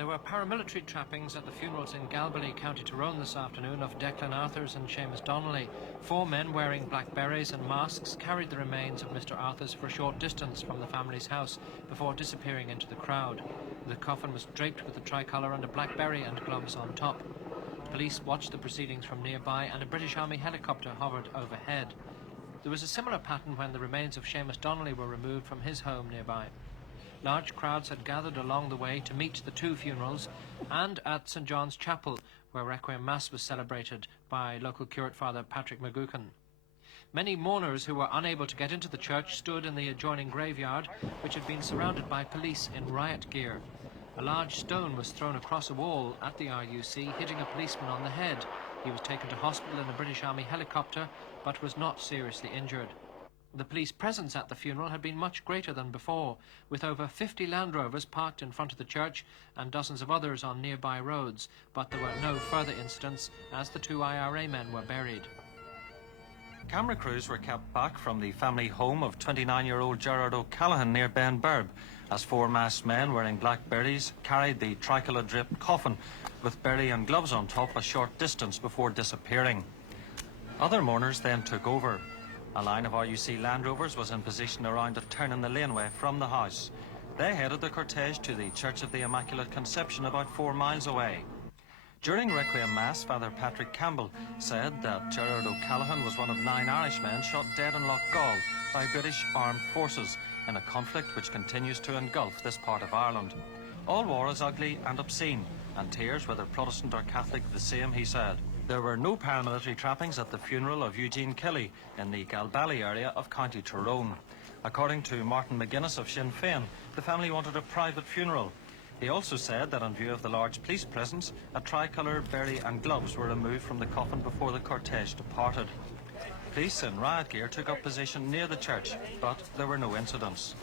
There were paramilitary trappings at the funerals in Galbally, County Tyrone this afternoon of Declan Arthurs and Seamus Donnelly. 4 men wearing black berets and masks carried the remains of Mr. Arthurs for a short distance from the family's house before disappearing into the crowd. The coffin was draped with the tricolour and a black beret and gloves on top. Police watched the proceedings from nearby and a British Army helicopter hovered overhead. There was a similar pattern when the remains of Seamus Donnelly were removed from his home nearby. Large crowds had gathered along the way to meet the 2 funerals and at St John's Chapel, where Requiem Mass was celebrated by local curate Father Patrick McGuckin. Many mourners who were unable to get into the church stood in the adjoining graveyard, which had been surrounded by police in riot gear. A large stone was thrown across a wall at the RUC, hitting a policeman on the head. He was taken to hospital in a British Army helicopter, but was not seriously injured. The police presence at the funeral had been much greater than before, with over 50 Land Rovers parked in front of the church and dozens of others on nearby roads, but there were no further incidents as the 2 IRA men were buried. Camera crews were kept back from the family home of 29-year-old Gerard O'Callaghan near Benburb, as 4 masked men wearing black berets carried the tricolour draped coffin with beret and gloves on top a short distance before disappearing. Other mourners then took over. A line of RUC Land Rovers was in position around a turn in the laneway from the house. They headed the cortege to the Church of the Immaculate Conception about 4 miles away. During Requiem Mass, Father Patrick Campbell said that Gerard O'Callaghan was one of 9 Irishmen shot dead in Loughgall by British armed forces in a conflict which continues to engulf this part of Ireland. All war is ugly and obscene, and tears, whether Protestant or Catholic, the same, he said. There were no paramilitary trappings at the funeral of Eugene Kelly in the Galbally area of County Tyrone. According to Martin McGuinness of Sinn Féin, the family wanted a private funeral. He also said that in view of the large police presence, a tricolour, beret and gloves were removed from the coffin before the cortege departed. Police in riot gear took up position near the church, but there were no incidents.